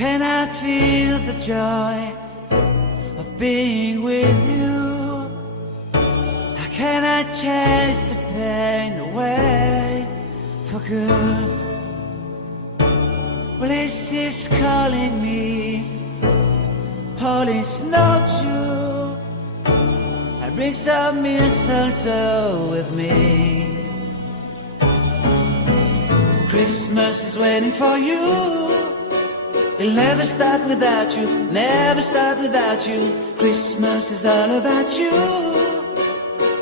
can I feel the joy of being with you? How can I chase the pain away for good? Well, this is calling me, holy snowshoe. I bring some mistletoe with me. Christmas is waiting for you. It'll never start without you, never start without you. Christmas is all about you.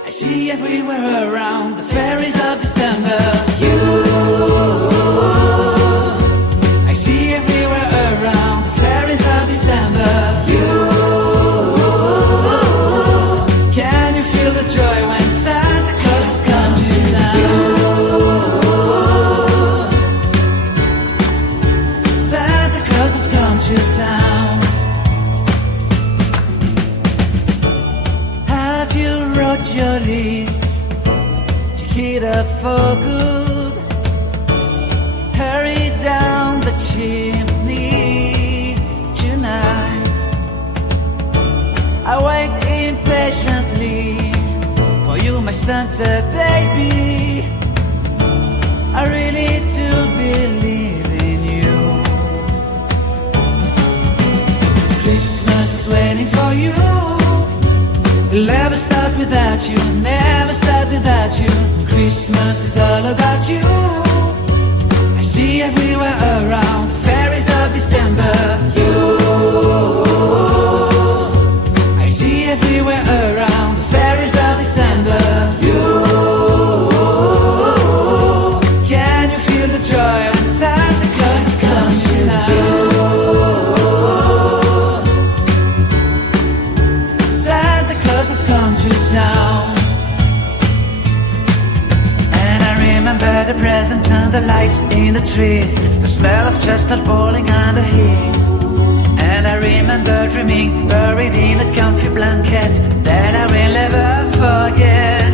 I see everywhere around the fairies of December. You, I see everywhere around the fairies of December. You, can you feel the joy when Santa Claus has come to town? Santa Claus has come to town. Have you wrote your list to hit up for good? Hurry down the chimney tonight. I wait impatiently for you, my Santa baby. I really do believe in you. Christmas is waiting for you. It'll never start without you, never start without you. Christmas is all about you. I see everywhere around the fairies of December. You, I see everywhere around the fairies of December. You, can you feel the joy when Santa Claus has come to town? Santa Claus has come to town. And I remember the presents and the lights in the trees, the smell of chestnut boiling on the heat. And I remember dreaming, buried in a comfy blanket that I will never forget.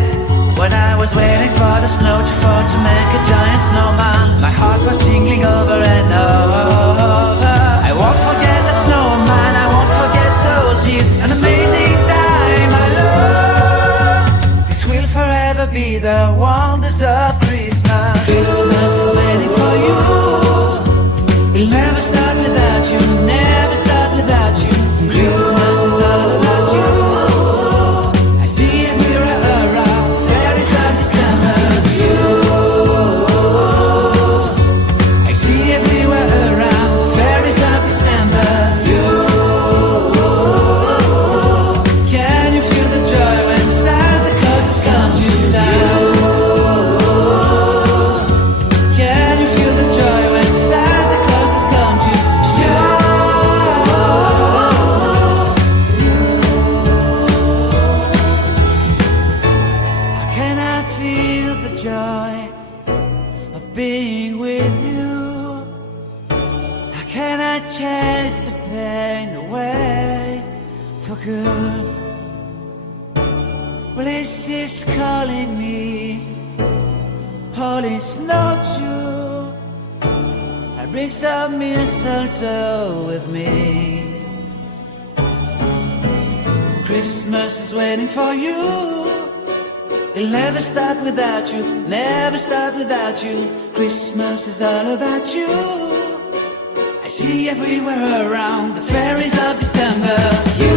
When I was waiting for the snow to fall to make a giant snowman, my heart was jingling over and over. I won't forget that snowman, I won't forget those years, an amazing time I love. This will forever be the wonders of Christmas. Christmas is waiting for you. It'll never start without you, never start without you. Christmas is all about you. I see everywhere around the fairies of December. You, I see everywhere around the fairies of December. You, can you feel the joy when Santa Claus has come to town? Can you feel the joy when Santa Claus has come to town? How can I feel the joy of being with you? How can I chase the pain away for good? Well, this is calling me, holy snowshoe. I bring some mistletoe with me. Christmas is waiting for you. It'll never start without you, never start without you. Christmas is all about you. I see everywhere around the fairies of December. You,